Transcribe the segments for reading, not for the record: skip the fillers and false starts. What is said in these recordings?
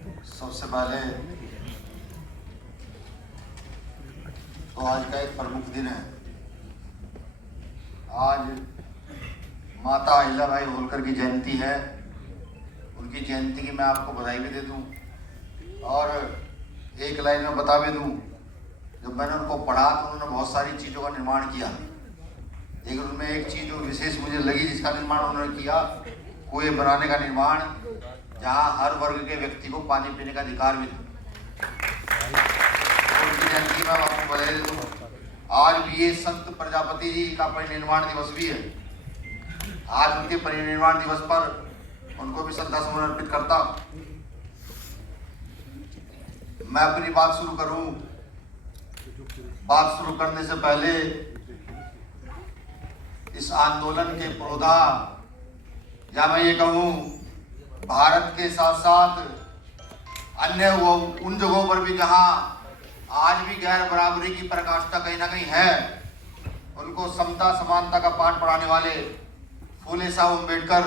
सबसे पहले तो आज का एक प्रमुख दिन है। आज माता अहिल्याबाई होलकर की जयंती है। उनकी जयंती की मैं आपको बधाई भी दे दूं और एक लाइन में बता भी दूं, जब मैंने उनको पढ़ा तो उन्होंने बहुत सारी चीज़ों का निर्माण किया, लेकिन उनमें एक चीज़ जो विशेष मुझे लगी जिसका निर्माण उन्होंने किया, कुएं बनाने का निर्माण, जहाँ हर वर्ग के व्यक्ति को पानी पीने का अधिकार भी था। उनकी जयंती में आपको बधाई दे दूं। आज भी ये संत प्रजापति जी का परिनिर्वाण दिवस भी है। आज उनके परिनिर्वाण दिवस पर उनको भी श्रद्धा सुमन अर्पित करता हूं। मैं अपनी बात शुरू करूं, बात शुरू करने से पहले इस आंदोलन के पुरोधा, या मैं ये कहूं भारत के साथ साथ अन्य उन जगहों पर भी जहां आज भी गैर बराबरी की पराकाष्ठा कहीं ना कहीं है, उनको समता समानता का पाठ पढ़ाने वाले फूले साहब अम्बेडकर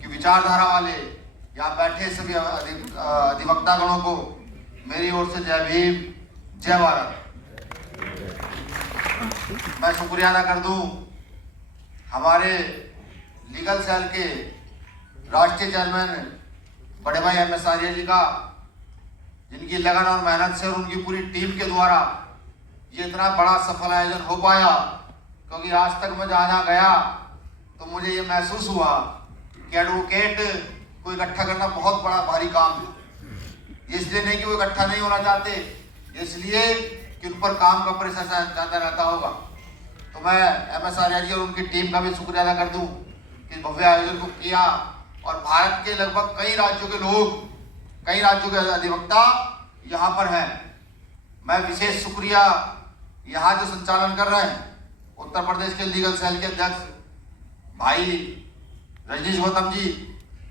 की विचारधारा वाले यहाँ बैठे सभी अधिवक्ता गणों को मेरी ओर से जय भीम, जय भारत। मैं शुक्रिया अदा कर दूं हमारे लीगल सेल के राष्ट्रीय चेयरमैन बड़े भाई MS आर्य जी का, जिनकी लगन और मेहनत से और उनकी पूरी टीम के द्वारा ये इतना बड़ा सफल आयोजन हो पाया। क्योंकि आज तक मैं जहाँ गया तो मुझे ये महसूस हुआ कि एडवोकेट को इकट्ठा करना बहुत बड़ा भारी काम है। इसलिए नहीं कि वो इकट्ठा नहीं होना चाहते, इसलिए कि उन पर काम का प्रेशर ज़्यादा रहता होगा। तो मैं MS आर्य जी और उनकी टीम का भी शुक्रिया अदा कर दूं कि भव्य आयोजन को किया और भारत के लगभग कई राज्यों के लोग, कई राज्यों के अधिवक्ता यहाँ पर हैं। मैं विशेष शुक्रिया यहाँ जो संचालन कर रहे हैं उत्तर प्रदेश के लीगल सेल के अध्यक्ष भाई रजनीश गौतम जी,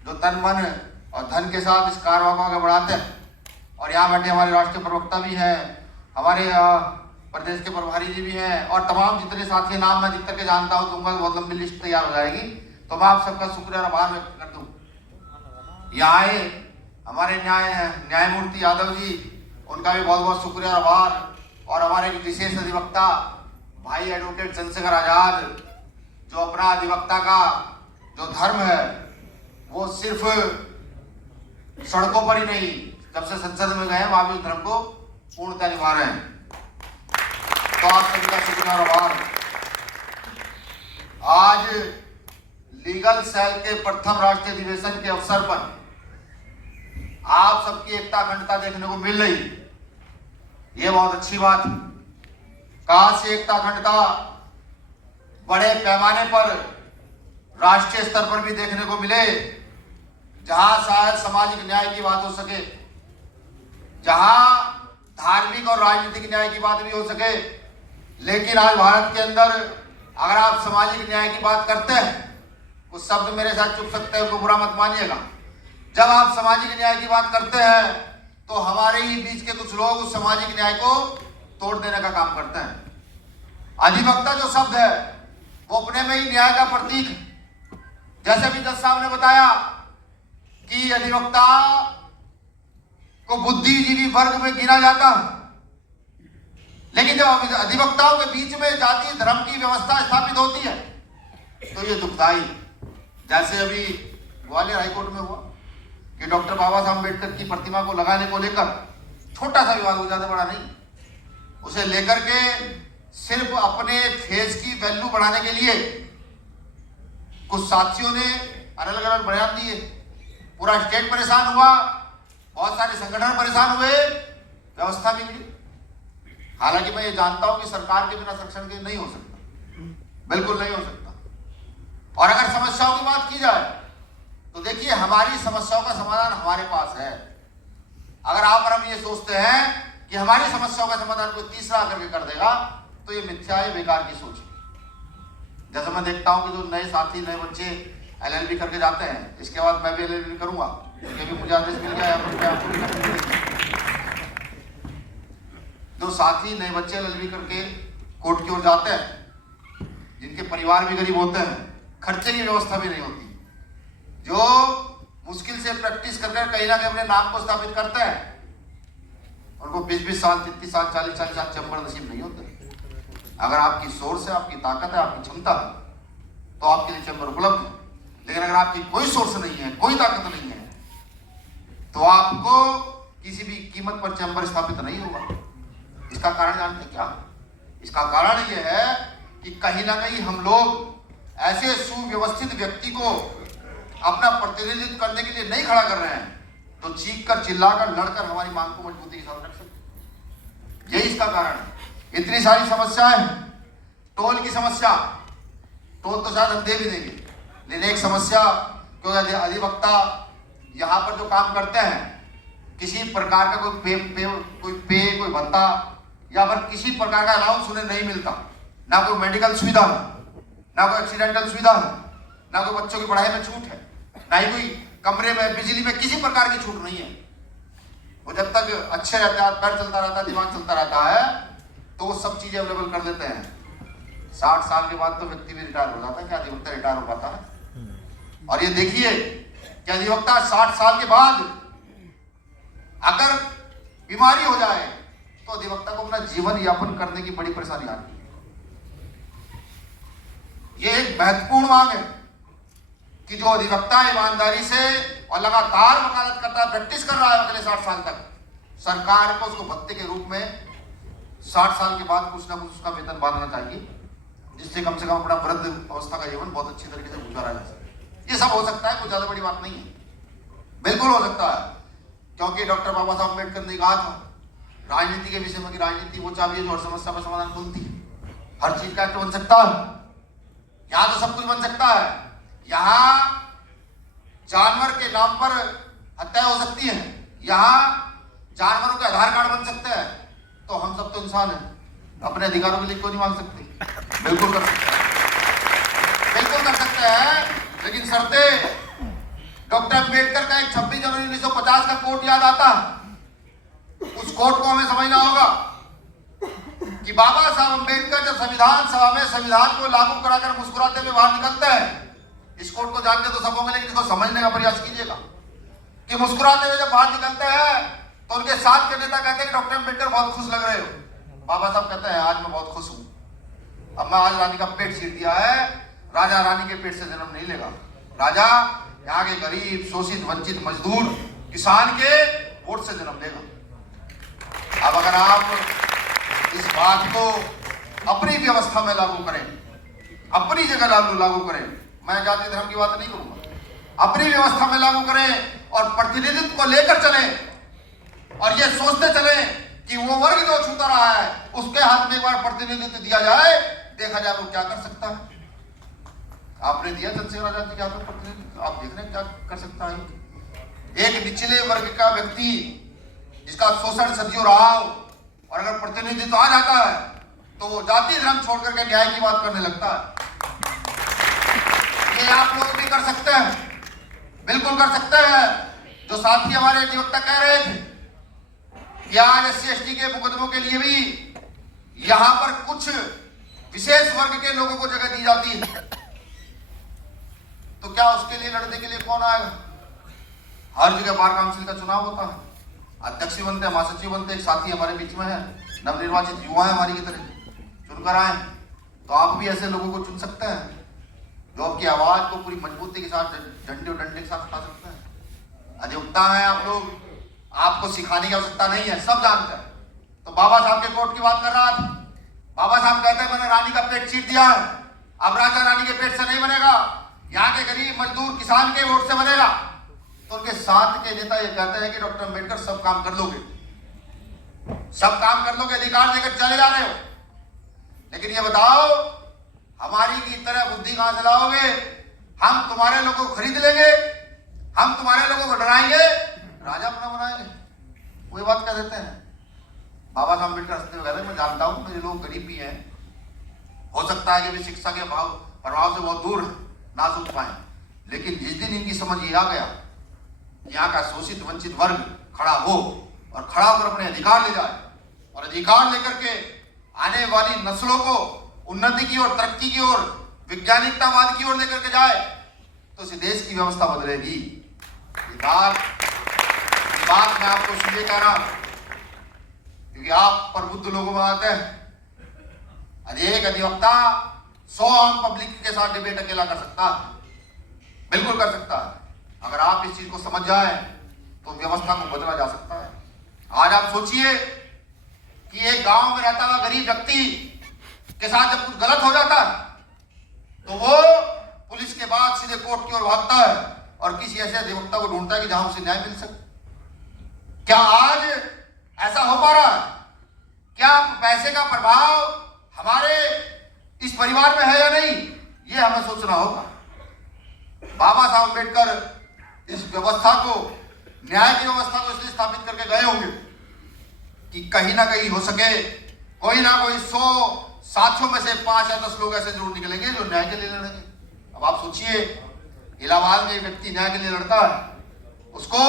जो तन मन और धन के साथ इस कार्यवाही को आगे बढ़ाते हैं, और यहाँ बैठे हमारे राष्ट्रीय प्रवक्ता भी हैं, हमारे प्रदेश के प्रभारी जी भी हैं, और तमाम जितने साथी नाम मैं अधिकतर के जानता हूँ, दूंगा बहुत लंबी लिस्ट तैयार हो जाएगी। तो मैं आप सबका शुक्रिया और आभार व्यक्त कर दूं। यहाँ आए हमारे न्यायमूर्ति यादव जी, उनका भी बहुत बहुत शुक्रिया और आभार, और हमारे विशेष अधिवक्ता भाई एडवोकेट चंद्रशेखर आजाद, जो अपना अधिवक्ता का जो धर्म है वो सिर्फ सड़कों पर ही नहीं, जब से संसद में गए वहां भी उस धर्म को पूर्णतः निभा रहे हैं। तो आप सभी का शुक्रिया और आभार। आज लीगल सेल के प्रथम राष्ट्रीय अधिवेशन के अवसर पर आप सबकी एकता अखंडता देखने को मिल रही, ये बहुत अच्छी बात है। काश एकता अखंडता बड़े पैमाने पर राष्ट्रीय स्तर पर भी देखने को मिले, जहां शायद सामाजिक न्याय की बात हो सके, जहां धार्मिक और राजनीतिक न्याय की बात भी हो सके। लेकिन आज भारत के अंदर अगर आप सामाजिक न्याय की बात करते हैं, कुछ शब्द मेरे साथ चुप सकते हैं, उनको बुरा मत मानिएगा, जब आप सामाजिक न्याय की बात करते हैं तो हमारे ही बीच के कुछ लोग उस सामाजिक न्याय को तोड़ देने का काम करते हैं। अधिवक्ता जो शब्द है वो अपने में ही न्याय का प्रतीक है। जैसे भी जज साहब ने बताया कि अधिवक्ता को बुद्धिजीवी वर्ग में गिना जाता है, लेकिन जब अधिवक्ताओं के बीच में जाति धर्म की व्यवस्था स्थापित होती है तो ये दुखदाई। जैसे अभी ग्वालियर हाईकोर्ट में हुआ कि डॉक्टर बाबा साहब अम्बेडकर की प्रतिमा को लगाने को लेकर छोटा सा विवाद हो, ज्यादा बड़ा नहीं, उसे लेकर के सिर्फ अपने फेस की वैल्यू बढ़ाने के लिए कुछ साथियों ने अलग अलग बयान दिए। पूरा स्टेट परेशान हुआ, बहुत सारे संगठन परेशान हुए, व्यवस्था बिगड़ी। हालांकि मैं ये जानता हूं कि सरकार के बिना संरक्षण के नहीं हो सकता, बिल्कुल नहीं हो सकता। और अगर समस्याओं की बात की जाए तो देखिए, हमारी समस्याओं का समाधान हमारे पास है। अगर आप और हम ये सोचते हैं कि हमारी समस्याओं का समाधान कोई तीसरा करके कर देगा तो ये मिथ्या है, बेकार की सोच है। जैसे मैं देखता हूं कि जो नए साथी, नए बच्चे LLB करके जाते हैं, इसके बाद मैं भी LLB करूंगा क्योंकि भी मुझे आदेश मिल गया है। जो साथी नए बच्चे LLB करके कोर्ट की ओर जाते हैं, जिनके परिवार भी गरीब होते हैं, खर्चे की व्यवस्था भी नहीं होती, जो मुश्किल से प्रैक्टिस कर कहीं कहीं ना कहीं अपने नाम को स्थापित करते हैं, उनको 20-20 साल, 33 साल, 40-40 साल चैंबर नसीब नहीं होते। अगर आपकी सोर्स है, आपकी ताकत है, आपकी क्षमता है, तो आपके लिए चैंबर उपलब्ध है। लेकिन अगर आपकी कोई सोर्स नहीं है, कोई ताकत नहीं है, तो आपको किसी भी कीमत पर चैंबर स्थापित नहीं होगा। इसका कारण जानते क्या? इसका कारण यह है कि कहीं ना कहीं हम लोग ऐसे सुव्यवस्थित व्यक्ति को अपना प्रतिनिधित्व करने के लिए नहीं खड़ा कर रहे हैं, तो चीख कर, चिल्लाकर, लड़कर हमारी मांग को मजबूती के साथ रख सकते। यही इसका कारण है। इतनी सारी समस्याएं, टोल की समस्या, टोल तो शायद हम दे भी देंगे, लेकिन एक समस्या, क्योंकि अधिवक्ता यहाँ पर जो काम करते हैं, किसी प्रकार का कोई भत्ता या फिर किसी प्रकार का अलाउंस उन्हें नहीं मिलता। ना कोई मेडिकल सुविधा है, ना कोई एक्सीडेंटल सुविधा है, ना कोई बच्चों की पढ़ाई में छूट है, ना ही कोई कमरे में, बिजली में किसी प्रकार की छूट नहीं है। वो जब तक अच्छे रहते हैं, पैर चलता रहता है, दिमाग चलता रहता है, तो वो सब चीजें अवेलेबल कर देते हैं। 60 साल के बाद तो व्यक्ति भी रिटायर हो जाता है। क्या अधिवक्ता रिटायर हो पाता है? और ये देखिए कि अधिवक्ता 60 साल के बाद अगर बीमारी हो जाए तो अधिवक्ता को अपना जीवन यापन करने की बड़ी परेशानी आती है। ये एक महत्वपूर्ण मांग है कि जो अधिवक्ता ईमानदारी से और लगातार वकालत करता है, प्रैक्टिस कर रहा है अगले 60 साल तक, सरकार को उसको भत्ते के रूप में 60 साल के बाद कुछ ना कुछ उसका वेतन बांधना चाहिए, जिससे कम से कम अपना वृद्ध अवस्था का जीवन बहुत अच्छी तरीके से गुजारा जा सके। ये सब हो सकता है, कोई ज्यादा बड़ी बात नहीं है, बिल्कुल हो सकता है। क्योंकि डॉक्टर बाबा साहब अम्बेडकर ने कहा था राजनीति के विषय में कि राजनीति वो चाबी है जो हर समस्या का समाधान खोलती है। हर चीज का एक्ट बन सकता है, यहाँ तो सब कुछ बन सकता है। यहाँ जानवर के नाम पर हत्या हो सकती है, यहाँ जानवरों के आधार कार्ड बन सकते हैं, तो हम सब तो इंसान हैं, अपने अधिकारों के लिए क्यों नहीं मांग सकते? बिल्कुल कर सकते हैं, बिल्कुल कर सकते हैं। लेकिन शर्तें, डॉक्टर अम्बेडकर का एक 26 जनवरी 1950 का कोट याद आता है। उस कोट को हमें समझना होगा कि बाबा साहब अम्बेडकर जब संविधान सभा में संविधान को लागू कराकर मुस्कुराते हुए बाहर निकलते हैं, इस कोट को जानते तो सब होंगे, लेकिन इसको समझने का प्रयास कीजिएगा कि मुस्कुराते हुए जब बाहर निकलते हैं तो उनके साथ के नेता कहते हैं कि डॉक्टर अम्बेडकर बहुत खुश लग रहे हो। बाबा साहब कहते हैं आज मैं बहुत खुश हूं, अब मैं आज रानी का पेट चीर दिया है, राजा रानी के पेट से जन्म नहीं लेगा, राजा यहाँ के गरीब, शोषित, वंचित, मजदूर, किसान के वोट से जन्म लेगा। अब अगर आप इस बात को अपनी व्यवस्था में लागू करें, अपनी जगह लागू करें, मैं जाति धर्म की बात नहीं करूंगा, अपनी व्यवस्था में लागू करें और प्रतिनिधित्व को लेकर चलें और ये सोचते चलें कि वो वर्ग जो छूता रहा है उसके हाथ में एक बार प्रतिनिधित्व दिया जाए, देखा जाए वो क्या कर सकता है। आपने दिया चंद्रशेखर आजाद के हाथ में प्रतिनिधित्व, आप देख रहे हैं क्या कर सकता है। एक निचले वर्ग का व्यक्ति जिसका शोषण सदियों रहा हो, और अगर प्रतिनिधित्व आ जाता है तो वो जाति धर्म छोड़ करके न्याय की बात करने लगता है। ये आप लोग भी कर सकते हैं, बिल्कुल कर सकते हैं। जो साथी हमारे अधिवक्ता कह रहे थे कि आज SC/ST के मुकदमों के लिए भी यहां पर कुछ विशेष वर्ग के लोगों को जगह दी जाती है, तो क्या उसके लिए लड़ने के लिए कौन आएगा? हर जगह बार काउंसिल का चुनाव होता है, अध्यक्ष बनते हैं, महासचिव बनते हैं। एक साथी हमारे बीच में है, नवनिर्वाचित युवा है हमारी की तरह, चुनकर आए, तो आप भी ऐसे लोगों को चुन सकते हैं जो आपकी आवाज को पूरी मजबूती के साथ, डंडे और डंडे के साथ उठा सकते हैं। अधिवक्ता है आप लोग, आपको सिखाने की आवश्यकता नहीं है, सब जानते हैं। तो बाबा साहब के कोर्ट की बात कर रहा था, बाबा साहब कहते हैं मैंने रानी का पेट चीर दिया है, अब राजा रानी के पेट से नहीं बनेगा, यहाँ के गरीब मजदूर किसान के वोट से बनेगा। तो उनके साथ के नेता ये कहते हैं कि डॉक्टर अम्बेडकर सब काम कर लोगे, सब काम कर लोगे, अधिकार देकर चले जा रहे हो, लेकिन ये बताओ हमारी की तरह बुद्धि कहां से लाओगे? हम तुम्हारे लोगों को खरीद लेंगे, हम तुम्हारे लोगों को डराएंगे, राजा अपना बनाएंगे, वही बात कह देते हैं। बाबा साहब अम्बेडकर हंसते हुए कहते हैं मैं जानता हूं मेरे लोग गरीब भी हैं, हो सकता है कि वे शिक्षा के प्रभाव से बहुत दूर ना सूझ पाए, लेकिन जिस दिन इनकी समझ ये आ गया यहाँ का शोषित वंचित वर्ग खड़ा हो और खड़ा होकर अपने अधिकार ले जाए और अधिकार लेकर के आने वाली नस्लों को उन्नति की ओर, तरक्की की ओर, वैज्ञानिकतावाद की ओर लेकर के जाए, तो इस देश की व्यवस्था बदलेगी। ये बात बात मैं आपको इसलिए कह रहा हूं क्योंकि आप प्रबुद्ध लोगों में आते हैं। एक अधिवक्ता 100 आम पब्लिक के साथ डिबेट अकेला कर सकता है, बिल्कुल कर सकता है। अगर आप इस चीज को समझ जाए तो व्यवस्था को बदला जा सकता है। आज आप सोचिए कि एक गांव में रहता हुआ गरीब व्यक्ति के साथ जब कुछ गलत हो जाता है तो वो पुलिस के बाद सीधे कोर्ट की ओर भागता है और किसी ऐसे अधिवक्ता को ढूंढता है कि जहां उसे न्याय मिल सके। क्या आज ऐसा हो पा रहा है? क्या पैसे का प्रभाव हमारे इस परिवार में है या नहीं, ये हमें सोचना होगा। बाबा साहब अम्बेडकर इस व्यवस्था को, न्याय की व्यवस्था को इसलिए स्थापित करके गए होंगे कि कहीं ना कहीं हो सके कोई ना कोई 100 साथियों में से 5 या 10 लोग ऐसे जरूर निकलेंगे जो न्याय के लिए लड़ेंगे। अब आप सोचिए, इलाहाबाद में एक व्यक्ति न्याय के लिए लड़ता है, उसको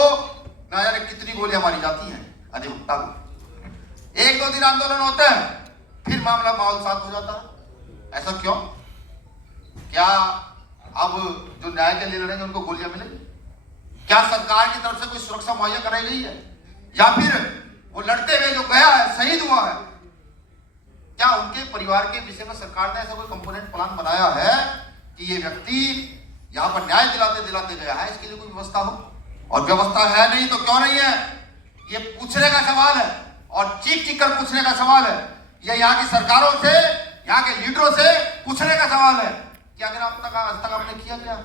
ना जाने कितनी गोलियां मारी जाती हैं अधिवक्ता को। 1-2 दिन आंदोलन होते हैं, फिर मामला माहौल शांत हो जाता है। ऐसा क्यों? क्या अब जो न्याय के लिए लड़ेंगे उनको गोलियां मिलेंगी? क्या सरकार की तरफ से कोई सुरक्षा मुहैया कराई गई है? या फिर वो लड़ते हुए जो गया है, शहीद हुआ है, क्या उनके परिवार के विषय में सरकार ने ऐसा कोई कंपोनेंट प्लान बनाया है कि ये व्यक्ति यहां पर न्याय दिलाते दिलाते गया है, इसके लिए कोई व्यवस्था हो? और व्यवस्था है नहीं तो क्यों नहीं है, ये पूछने का सवाल है और चीख चीख कर पूछने का सवाल है। ये यहाँ की सरकारों से, यहाँ के लीडरों से पूछने का सवाल है कि अगर आज तक आपने किया क्या?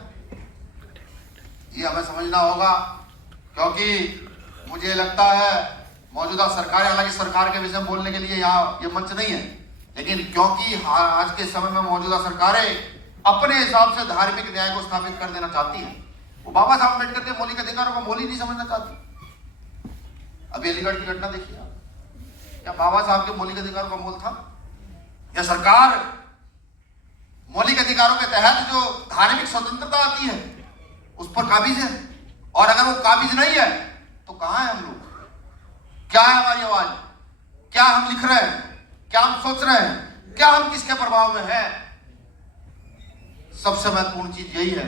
ये हमें समझना होगा, क्योंकि मुझे लगता है मौजूदा सरकार, हालांकि सरकार के विषय में बोलने के लिए यहाँ ये मंच नहीं है, लेकिन क्योंकि आज के समय में मौजूदा सरकारें अपने हिसाब से धार्मिक न्याय को स्थापित कर देना चाहती है, वो बाबा साहब अम्बेडकर के मौलिक अधिकारों को मोल ही नहीं समझना चाहती। अभी अलीगढ़ की घटना देखिए, क्या बाबा साहब के मौलिक अधिकारों का मोल था? या सरकार मौलिक अधिकारों के तहत जो धार्मिक स्वतंत्रता आती है उस पर काबिज है? और अगर वो काबिज नहीं है तो कहां है हम लोग? क्या है हमारी आवाज? क्या हम लिख रहे हैं? क्या हम सोच रहे हैं? क्या हम किसके प्रभाव में हैं? सबसे महत्वपूर्ण चीज यही है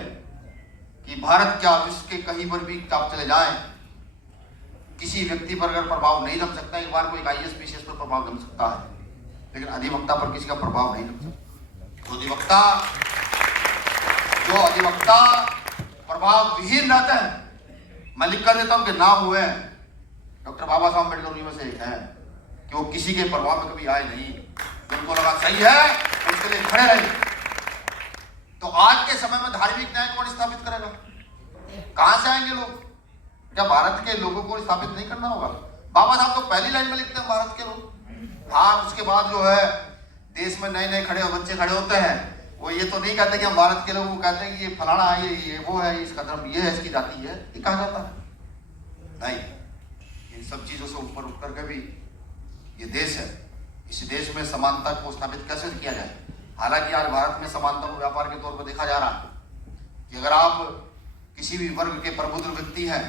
कि भारत क्या विश्व के कहीं पर भी आप चले जाएं, किसी व्यक्ति पर अगर प्रभाव नहीं जम सकता, एक बार कोई IAS PCS पर प्रभाव जम सकता है, लेकिन अधिवक्ता पर किसी का प्रभाव नहीं जम सकता। जो अधिवक्ता प्रभाव विहीन रहते हैं, मैं लिख कर देता हूं कि नाम हुए हैं, डॉक्टर बाबा साहब अम्बेडकर उन्हीं में से एक है कि वो किसी के प्रभाव में कभी आए नहीं, उनको लगा सही है उसके लिए खड़े रहे। तो आज के समय में धार्मिक न्याय कौन स्थापित करेगा? कहां से आएंगे लोग? क्या भारत के लोगों को स्थापित नहीं करना होगा? बाबा साहब तो पहली लाइन में लिखते हैं भारत के लोग। हाँ, उसके बाद जो है देश में नए नए खड़े बच्चे खड़े होते हैं, वो ये तो नहीं कहते कि हम भारत के लोग, वो कहते हैं कि ये फलाना है, ये वो है, इसका धर्म ये है, इसकी जाति है, ये कहा जाता है? नहीं, इन सब चीजों से ऊपर उठ करके भी ये देश है, इस देश में समानता को स्थापित कैसे किया जाए? हालांकि आज भारत में समानता को व्यापार के तौर पर देखा जा रहा है कि अगर आप किसी भी वर्ग के प्रबुद्ध व्यक्ति हैं,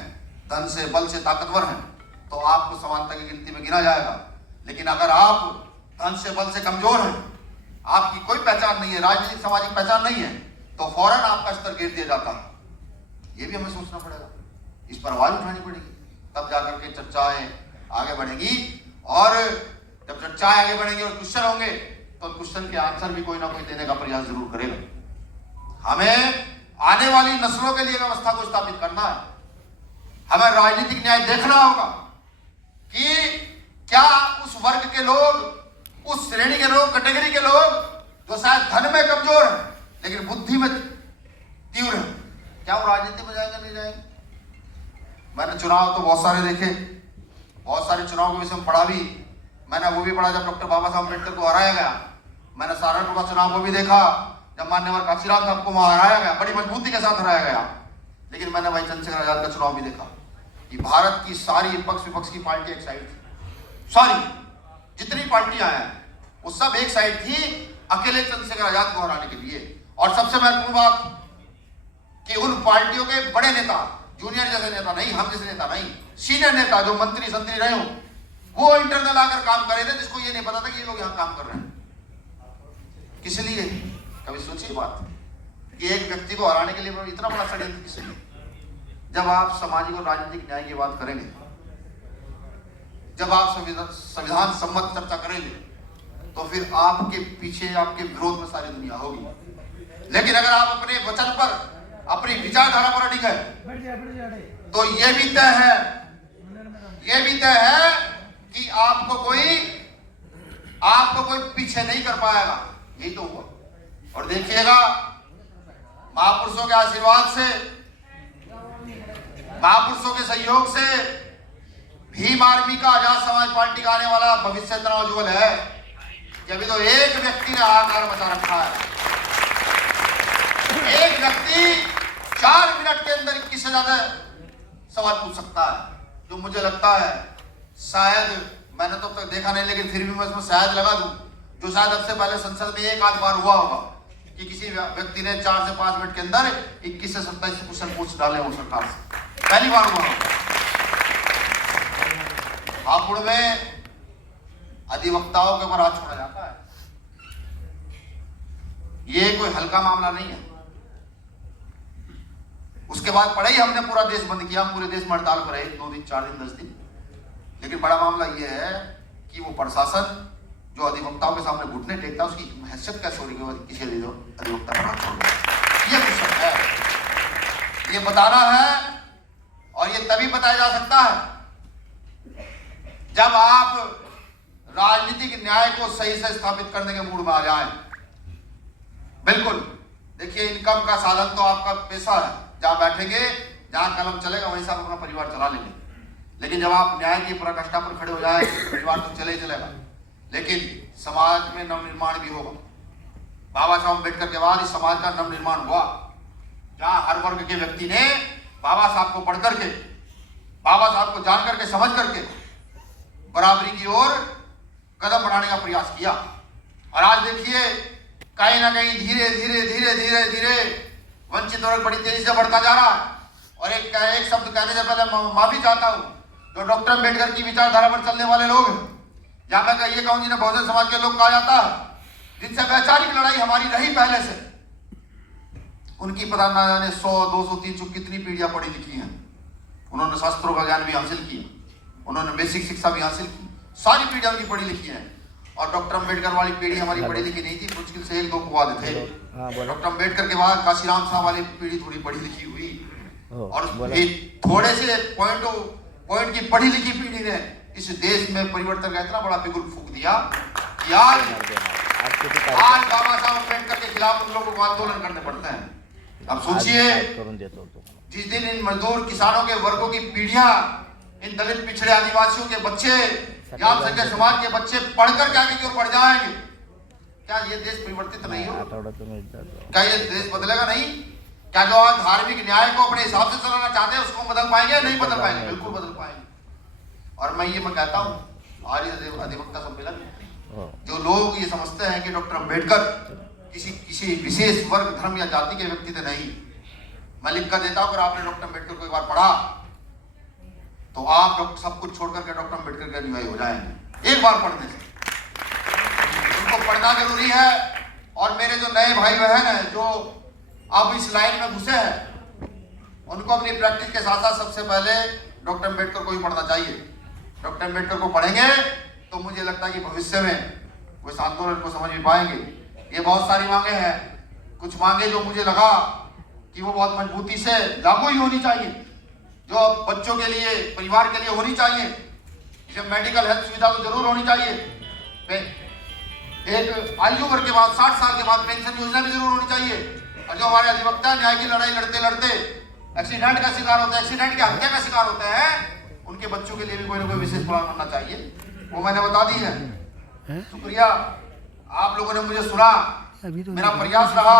धन से बल से ताकतवर हैं, तो आपको समानता की गिनती में गिना जाएगा। लेकिन अगर आप धन से बल से कमजोर हैं, आपकी कोई पहचान नहीं है, राजनीतिक सामाजिक पहचान नहीं है, तो फौरन आपका स्तर गिर दिया जाता है। ये भी हमें सोचना पड़ेगा, इस पर आवाज उठानी पड़ेगी, तब जाकर के चर्चाएं आगे बढ़ेगी। और जब चर्चाएं आगे बढ़ेंगी और क्वेश्चन होंगे तो क्वेश्चन के आंसर भी कोई ना कोई देने का प्रयास जरूर करेगा। हमें आने वाली नस्लों के लिए व्यवस्था को स्थापित करना है। हमें राजनीतिक न्याय देखना होगा कि क्या उस वर्ग के लोग, उस श्रेणी के लोग, कैटेगरी के लोग जो शायद धन में कमजोर है लेकिन बुद्धि में तीव्र है, क्या वो राजनीति में जाएंगे नहीं जाएंगे? मैंने चुनाव तो बहुत सारे देखे, बहुत सारे चुनाव के विषय में पढ़ा भी। मैंने वो भी पढ़ा जब डॉक्टर बाबा साहब अम्बेडकर को हराया गया। मैंने सहारनपुर का चुनाव को भी देखा जब मान्यवर काशीराम साहब को वहां हराया गया, बड़ी मजबूती के साथ हराया गया। लेकिन मैंने भाई चंद्रशेखर आजाद का चुनाव भी देखा कि भारत की सारी पक्ष विपक्ष की पार्टी एक साइड थी, सारी जितनी पार्टियां हैं वो सब एक साइड थी अकेले चंद्रशेखर आजाद को हराने के लिए। और सबसे महत्वपूर्ण बात कि उन पार्टियों के बड़े नेता, जूनियर जैसे नेता नहीं, हम जैसे नेता नहीं, सीनियर नेता जो मंत्री संतरी रहे हो, वो इंटरनल आकर काम कर रहे थे, जिसको ये नहीं पता था कि ये लोग यहाँ काम कर रहे हैं। किस लिए? कभी सोचिए बात कि एक व्यक्ति को हराने के लिए इतना बड़ा षड्यंत्र किस लिए? जब आप सामाजिक और राजनीतिक न्याय की बात करेंगे जब आप संविधान सम्मत चर्चा करेंगे तो फिर आपके पीछे, आपके विरोध में सारी दुनिया होगी। लेकिन अगर आप अपने वचन पर, अपनी विचारधारा पर अडिग है तो ये भी तय है कि आपको कोई पीछे नहीं कर पाएगा। यही तो हुआ। और देखिएगा, महापुरुषों के आशीर्वाद से, महापुरुषों के सहयोग से भीम आर्मी का, आजाद समाज पार्टी का आने वाला भविष्य इतना उज्जवल है कि अभी तो एक व्यक्ति ने हाहाकार मचा रखा है। एक व्यक्ति 4 मिनट के अंदर 21 से ज्यादा सवाल पूछ सकता है, जो मुझे लगता है शायद, मैंने तो अब तक देखा नहीं, लेकिन फिर भी मैं इसमें शायद लगा दूं, जो शायद अब से पहले संसद में एक आध बार हुआ होगा कि किसी व्यक्ति ने 4 से 5 मिनट के अंदर 21 से 27 क्वेश्चन पूछ डाले हो सरकार से। पहली बार हुआ होगा। हापुड़ में अधिवक्ताओं के ऊपर हाथ छोड़ा जाता है। ये कोई हल्का मामला नहीं है। उसके बाद पढ़े ही हमने पूरा देश बंद किया, पूरे देश में हड़ताल पर रहे 2 दिन, 4 दिन, 10 दिन। लेकिन बड़ा मामला यह है कि वो प्रशासन जो अधिवक्ताओं के सामने घुटने टेकता है, उसकी हैसियत कैसे हो रही है किसी अधिवक्ता का हाथ छोड़। ये कुछ है, ये बताना है। और ये तभी बताया जा सकता है जब आप राजनीतिक न्याय को सही से स्थापित करने के मूड में आ जाएं। बिल्कुल, देखिए, इनकम का साधन तो आपका पैसा है, जहां बैठेंगे, जहां कलम चलेगा वहीं से आप अपना परिवार चला लेंगे। लेकिन जब आप न्याय की पराकाष्ठा पर खड़े हो जाए, परिवार तो चले ही चलेगा, लेकिन समाज में नवनिर्माण भी होगा। बाबा साहब अम्बेडकर के बाद इस समाज का नवनिर्माण हुआ, जहां हर वर्ग के व्यक्ति ने बाबा साहब को पढ़ करके, बाबा साहब को जान करके, समझ करके बराबरी की ओर कदम बढ़ाने का प्रयास किया। और आज देखिए, कहीं ना कहीं धीरे धीरे धीरे धीरे धीरे वंचित वर्ग बड़ी तेजी से बढ़ता जा रहा है। और एक शब्द कहने से पहले माफी चाहता हूं, जो डॉक्टर अम्बेडकर की विचारधारा पर चलने वाले लोग हैं, जहां मैं ये कहूं जिन्हें बहुजन समाज के लोग कहा जाता है, जिनसे वैचारिक लड़ाई हमारी रही पहले से, उनकी पता ना जाने 100, 200, 300 कितनी पीढ़ियां पढ़ी लिखी हैं। उन्होंने शास्त्रों का ज्ञान भी हासिल किया, उन्होंने बेसिक शिक्षा भी हासिल की, सारी पीढ़ियां उनकी पढ़ी लिखी हैं। और डॉक्टर अम्बेडकर वाली पीढ़ी हमारी पढ़ी लिखी नहीं थी, मुश्किल से 1-2 पुवाद थे। डॉक्टर अम्बेडकर के बाद काशीराम साहब वाली पीढ़ी थोड़ी पढ़ी लिखी हुई, और थोड़े से पॉइंट की पढ़ी लिखी पीढ़ी ने इस देश में परिवर्तन का इतना बड़ा बिगुल फूंक दिया कि आज बाबा साहब अम्बेडकर के खिलाफ उन लोगों को आंदोलन करने पड़ते हैं। अब सोचिए, जिस दिन इन मजदूर किसानों के वर्गों की पीढ़ियां, इन दलित पिछड़े आदिवासियों के बच्चे, जाट संघ समाज के बच्चे पढ़कर के आगे की ओर बढ़ जाएंगे, क्या ये देश परिवर्तित नहीं हो? क्या ये देश बदलेगा नहीं? क्या जो आज धार्मिक न्याय को अपने हिसाब से चलाना चाहते हैं उसको बदल पाएंगे? नहीं बदल पाएंगे, बिल्कुल बदल पाएंगे। और मैं कहता हूँ, आर्य अधिवक्ता सम्मेलन जो लोग ये समझते हैं कि डॉक्टर अम्बेडकर किसी विशेष वर्ग, धर्म या जाति के व्यक्ति थे, नहीं। मैं लिख कर देता हूं, अगर आपने डॉक्टर अम्बेडकर को एक बार पढ़ा तो आप सब कुछ छोड़ करके डॉक्टर अम्बेडकर के अनुयायी हो जाएंगे, एक बार पढ़ने से। उनको पढ़ना जरूरी है। और मेरे जो नए भाई बहन हैं जो अब इस लाइन में घुसे हैं, उनको अपनी प्रैक्टिस के साथ साथ सबसे पहले डॉक्टर अम्बेडकर को ही पढ़ना चाहिए। डॉक्टर अम्बेडकर को पढ़ेंगे तो मुझे लगता है कि भविष्य में वो इस आंदोलन को समझ भी पाएंगे। ये बहुत सारी मांगे हैं, कुछ मांगे जो मुझे लगा कि वो बहुत मजबूती से लागू ही होनी चाहिए, जो बच्चों के लिए, परिवार के लिए होनी चाहिए। जैसे मेडिकल हेल्थ सुविधा तो जरूर होनी चाहिए। एक आयु वर्ग के बाद 60 साल के बाद पेंशन योजना भी जरूर होनी चाहिए। और जो हमारे अधिवक्ता न्याय की लड़ाई लड़ते लड़ते एक्सीडेंट का शिकार होते हैं, एक्सीडेंट की हत्या का शिकार होते हैं, उनके बच्चों के लिए भी कोई ना कोई विशेष प्लान बनना चाहिए। वो मैंने बता दी है। शुक्रिया, आप लोगों ने मुझे सुना। मेरा प्रयास रहा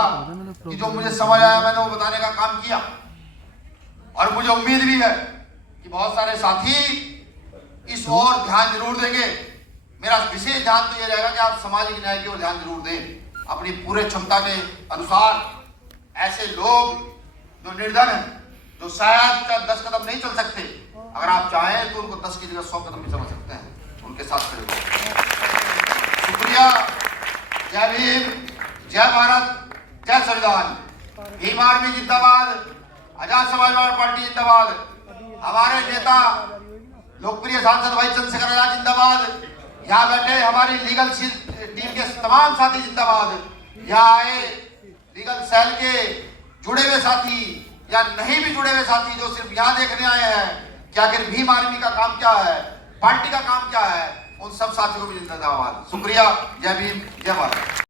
कि जो मुझे समझ आया मैंने वो बताने का काम किया। और मुझे उम्मीद भी है कि बहुत सारे साथी इस ओर ध्यान जरूर देंगे। मेरा विशेष ध्यान तो ये रहेगा कि आप सामाजिक न्याय की ओर ध्यान जरूर दें, अपनी पूरे क्षमता के अनुसार। ऐसे लोग जो निर्धन हैं, जो शायद 10 कदम नहीं चल सकते, अगर आप चाहें तो उनको 10 की जगह 100 कदम भी चला सकते हैं, उनके साथ खड़े हो। शुक्रिया। जय भीम, जय भारत, जय संविधान। भीम आर्मी जिंदाबाद, आजाद समाजवादी पार्टी जिंदाबाद। हमारे नेता लोकप्रिय सांसद भाई चंद्रशेखर आजाद जिंदाबाद। यहाँ बैठे हमारी लीगल टीम के तमाम साथी जिंदाबाद। यहाँ आए लीगल सेल के जुड़े हुए साथी या नहीं भी जुड़े हुए साथी जो सिर्फ यहाँ देखने आए हैं कि आखिर भीम आर्मी का काम क्या है, पार्टी का काम क्या है, उन सब साथियों को भी जिंदाबाद। शुक्रिया। जय भीम, जय भारत।